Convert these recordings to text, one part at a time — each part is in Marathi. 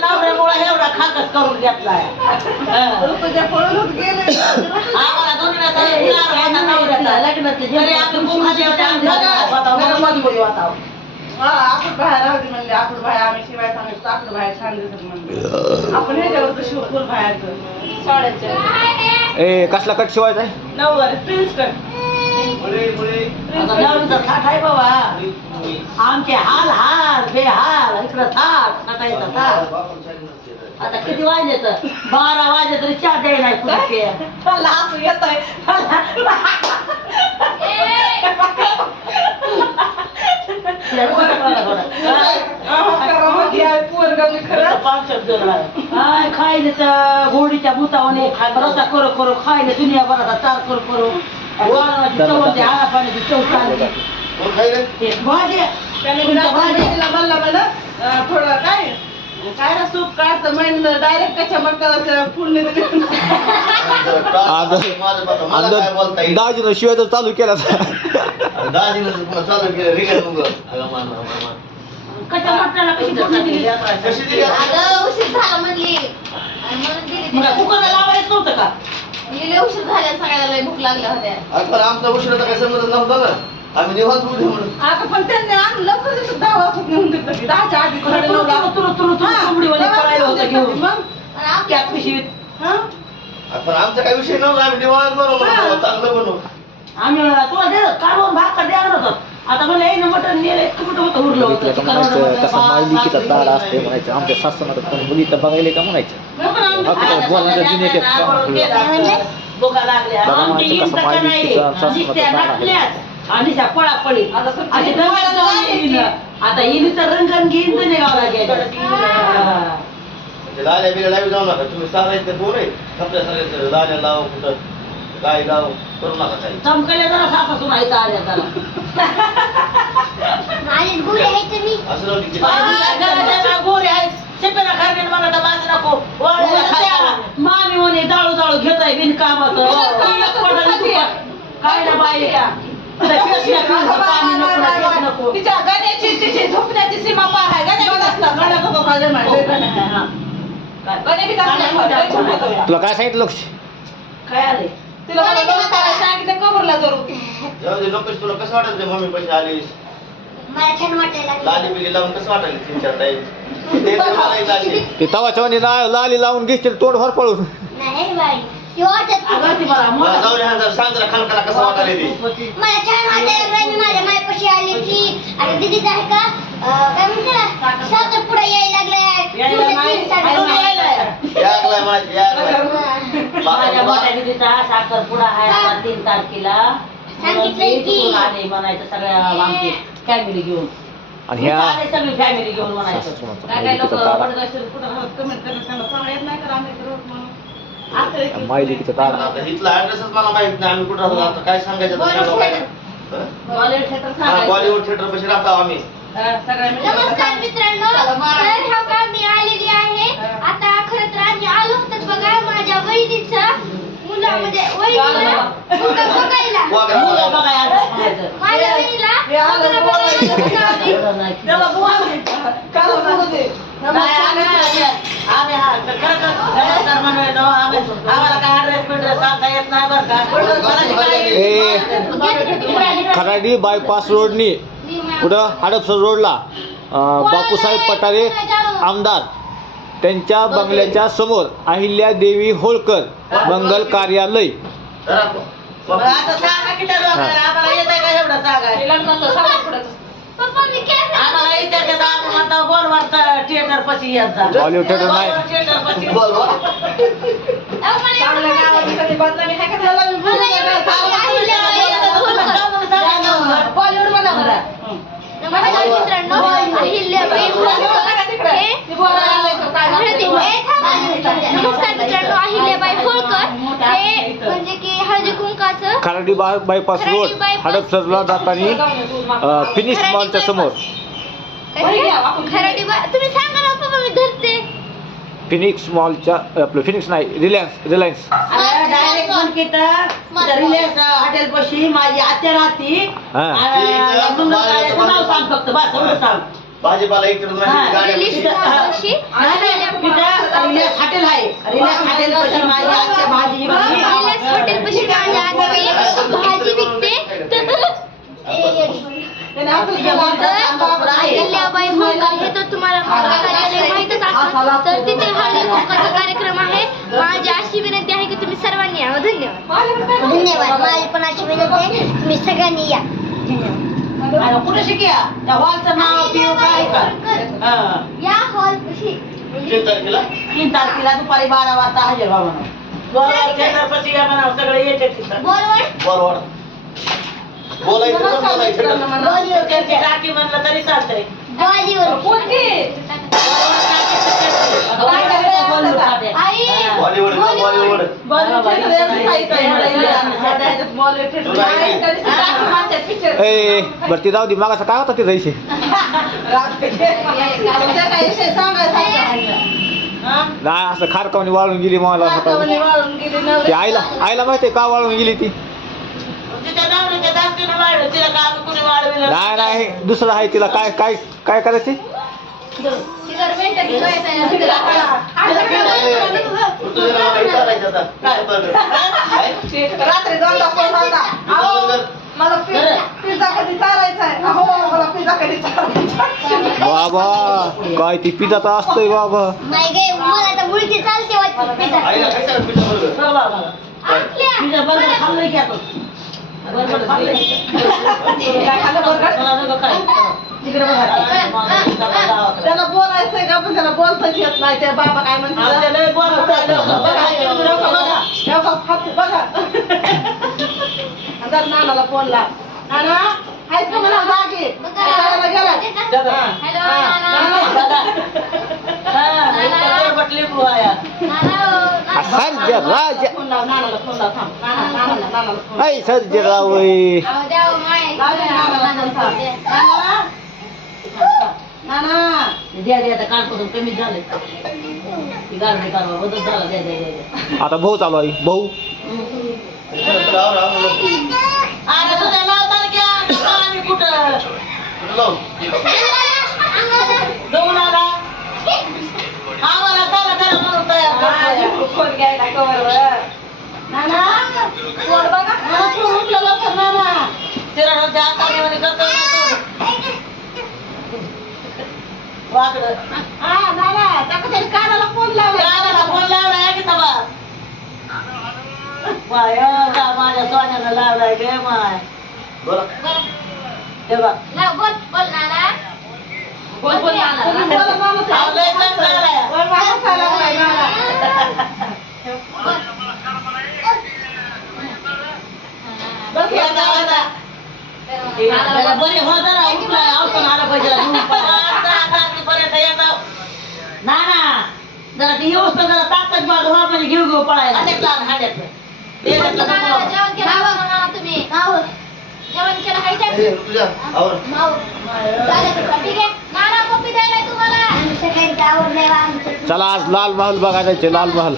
नवऱ्यामुळे एवढा खाकच करून घेतलाय. हं. आम्हाला दोन वेळा तरी उलार होता आपण बाहेर राहू दे म्हणले आपण बाहेर आम्ही शिवाय सांगितलं आपण बाहेर छान दिसत म्हणले. आपण ह्याच्यावरचं शिव फुल बाहेरचं. साड्याचं ए कसला कट शिवायचा आहे? नऊवारी प्रिन्स कट थाट आहे बाबा. आमचे हाल हाल बेहाल इकडं थाट थाटायचा थाट. आता किती वाजले तर? बारा वाजले तरी चहा द्याय नाही कुठे काय खायले तर गोडीच्या भूतावाने रसा करू करू खायले दुनिया भराचा चार करू करू. थोडं काय काय ना सूप काढतं म्हणजे डायरेक्ट त्याच्या मक्काला फुडणे दाजीनं चालू केला कशा मटणाला कशी फोडणी दिली कशी दिली आता? अगं उशीर झाला म्हणली आणि म्हणून दिली मग तिला. कुकरला लावायचं नव्हतं का गेले उशीर झाल्या सगळ्याला लय भूक लागल्या होत्या. आज पण आमचा उशीर होता काय समजत नव्हता ना आम्ही निवांत उठे म्हणून. आता पण त्यांनी आणलं लवकर दिसत दहा वाजता नेऊन देत की दहाच्या आधी तुरु तुरु तुरु तुरु तुरु तुरु कोंबडीवाले पळायला होतं घेऊन. मग? आणि आपल्या त्यात पिशवीत हा? आज पण आमचा काही विषय नव्हता आम्ही निवांत बनवू म्हणतो, चांगलं बनवू आम्ही म्हणला, तुला दे काढून भाकर द्यायला होतं आता म्हणलं हे मटण नेले कुठं होतं उरलं होतं? चिकन भाकरी. असते म्हणायचं आमच्या सासू पण मुलीचं बघायला का म्हणायचं? लागल्या बघा आमची माणसं हिंड कसं का माहिती नाही तिचं सासू नुसत्या म्हणतात नाटल्यात आणि त्या पळा पळी आता तुमची अशी हिंड नव्याला जाऊन झाली येईन. की? आता हिनीचं रंगण घेईन तर निघावं लागेल ते लाल्या बिल्या लावी जाऊ नका तुम्ही सांगायचं कोण आहे सगळ्याचं लाल्या लाव कुठं गाय लाव करू नका काही चमकल्या जरा सासा सुनायचा आल्या जरा आणि गुढी आहे तुम्ही असं गोरे आहेत शिपेला मला नको. वाळलेलं खायला. मामी म्हणे घेताय बिनकामाचं. काय ना बाई. त्या त्या पेशल्या खाऊन पाणी नको ना, तेच नको. तिच्या गाण्याची तिची झोपण्याची सीमा पार आहे गाण्या बी असतात गाण्याचा तो माझ्या मागे गाण्या बी असतात तुला काय सांगितलं लक्ष? काय आले? तिला मला दोन तारा सांगितलं कबरला जरूर जाऊ दे नकोच तुला कसं वाटत मम्मी पैसे आलीस मला छान वाटायला लागलं. लाली बिली लावून कसं वाटायला तीन चार ताई. ते तर अशी. लाली लावून घेशील तोंड भर पळून. नाही बाई ती वाटत अगं ती मला मला मोठा- जाऊ दे हा जरा सांग जरा खानकाला कसं वाटायला ते मला छान वाटायला लागलं मी माझ्या मायपाशी आली की आता दिदी आहे का? अं, काय म्हणते ना? साखर पुढे यायला लागलाय. यायला तुझं नाही, तीन साखर अजून पुडा. यायला आहे. यागलाय माझी यागलाय. माझ्या मोठ्या दिदीचा साखरपुडा आहे आता तीन तारखेला. सांगितलंय की. तिकडून आले म्हणायचं सगळ्या आमची फॅमिली घेऊन. आणि ह्या आले सगळी फॅमिली घेऊन म्हणायचं. काय काय लोक मायलिकीचा ताडा कमेंट करत त्यांना चांगलं येत नाही तर आम्ही रोज म्हणून? असं एक- मायलिकीचा ताडा आता इथला ऍड्रेसच मला माहीत नाही. आम्ही कुठं राहतो? आता काय सांगायचं आता बॉलिवूड थिएटर. हं? बॉलिवूड थिएटर हा, सांगायचं. बॉलिवूड थिएटर पाशी राहतो आम्ही. हा, सगळ्या मिळून नमस्कार मित्रांनो. चला, मारा. तर ह्या का मी आलेली आहे. हा. आता खरं तर आम्ही आलो होतो बघा माझ्या वहिनीचा मुला म्हणजे वहिनीला मुलगा मुलं. माझ्या हे बोलायला. नाही. हा, ए. खराडी बायपास रोडनी पुढं हडपसर रोडला अं, बापूसाहेब पठारे आमदार त्यांच्या बंगल्याच्या समोर अहिल्या देवी होळकर मंगल कार्यालय आता सांगा की त्या लोकांना, आम्हाला येतंय का एवढं सांगायला? श्रीलंकाचं सावध पुढंच. पप्पा मी काय आम्हाला इथे ते आम्ही म्हणतो बोलवार थिएटर पशी यायचा बॉलिवूड थिएटर नाही. थिएटर पशी बोल बोल अहो, मला चांगल्या एवढं गावाची सगळी बदनामी आहे का त्याला? मला एवढं सांगा, अहिल्याबाई होळकर. बॉलिवूडमध्ये म्हणा. नमस्कार मित्रांनो अहिल्याबाई होळकर हे ती बोलायला आलंय तो काय हळदी- ए, थांबा. नमस्कार मित्रांनो अहिल्याबाई होळकर हे म्हणजे की हळदी कुंकाचं खराडी बा बायपास रोड हडपसरला जाताना फिनिश मॉलच्या समोर. खराडी बा- तुम्ही सांगा ना पप्पा मी धरते. फिनिक्स मॉलच्या आपलं फिनिक्स नाही रिलायन्स रिलायन्स डायरेक्ट हॉटेल पशी माझी आत्या राहती. नाव सांग फक्त बस एवढं सांग. भाजीपाला नाही हॉटेल आहे. रिलायन्स हॉटेल पशी माझी आत्या भाजी बनवली. रिलायन्स हॉटेल पशी माझ्या आजी भाजी विकते त्याने आपलं तिच्या बोलण्यात सांग आहे. अहिल्याबाई होळकर हे तर तुम्हाला मंगल कार्यालय तर तिथे हळदी कुंकाचा कार्यक्रम आहे. माझी अशी विनंती आहे की तुम्ही सर्वांनी यावं. धन्यवाद. धन्यवाद. माझी पण अशी विनंती आहे. तुम्ही सगळ्यांनी या. कुठं शिकया. त्या हॉलचं नाव पिऊ काय का? हा. या हॉल तीन तारखेला? तीन तारखेला दुपारी बारा वाजता हजर व्हा म्हणून. पशी या म्हणावं सगळे येते तिथं. बोलवर बरोबर बोलायचं पण बोलायचं. म्हणलं तरी चालतंय. बॉलीवर ए बरं ती जाऊ दे मागाचा काय होता होता. हा? नाही असं खारकावणी वाळून गेली मला. ते. आईला आईला माहिती आहे का वाळून गेली ती? नाही नाही दुसरं आहे तिला. काय काय काय करायचे तुझ्या मला विचारायचं आता काय? रात्री दोनदा फोन आला अहो, मला पिझ्झा कधी चालायचा आहे? अहो मला पिझ्झा कधी चालायचा बाबा काय ती पिझ्झाचा असतोय बाबा. नाही गे मला तर मुलगी चालते वाटते पिझ्झा बर्गर? चल बाबा की आता? काय खाल्लं गावाकडे. त्याला बोलायचंय का? पण त्याला बोलताच येत नाही. त्या बाबा काय म्हणतात? आहे लोकं. बघा. हे आता नानाला फोन लाव नाना आहेत का म्हणा जागे करायला गेला. दादा. हॅलो हा, नाना. दादा. हा, इतकं आहे. आज. नाना. सर्ज राज. फोन लाव नानाला फोन लाव थांब. नाना नानाला नानाला फोन लाव दे नानाला फोन थांब. नाना नाना? द्या द्या आता कालपासून कमी झालंय. आता भाऊ चालू आहे. भाऊ. वाकडं. माझ्या सोन्यानं लावलाय गे माय बोला. हे बघ बोल बोल नाना बोल बोल नाना तुम्ही बोला नाना ते. अहो, लय चांगलं झालंय. बोल नाना, चाला बाई, नाना. बघ या या गावाला. त्याला बरे हो जरा उठलाय औषध आलं पाहिजे. पर्यंत ना ना. जरा ती व्यवस्था जरा ताकद बाग व्हा म्हणजे घेऊ घेऊ पळायला. अनेक लहान हाड्यातलं ते घेतलं तर नाना, बोला. जेवण केलं का नाना तुम्ही. जेवण केलं हाय का? ए, तुझ्या आवर. माऊ. झालं का? ठीक आहे. नाना पप्पी द्यायला तुम्हाला. सकाळी आवडलंय आमचं चला आज लाल महल बघायला जायचे लाल महल.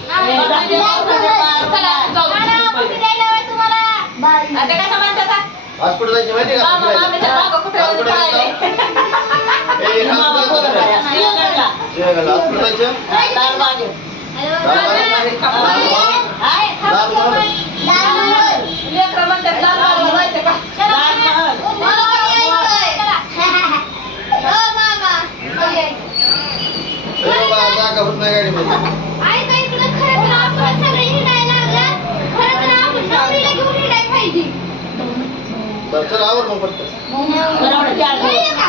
आज कुठं जायचं माहिती का? तर सिंहगडला. आवर मग पटकन.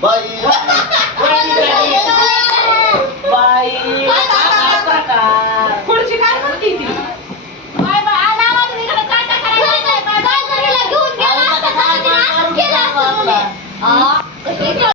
Bye.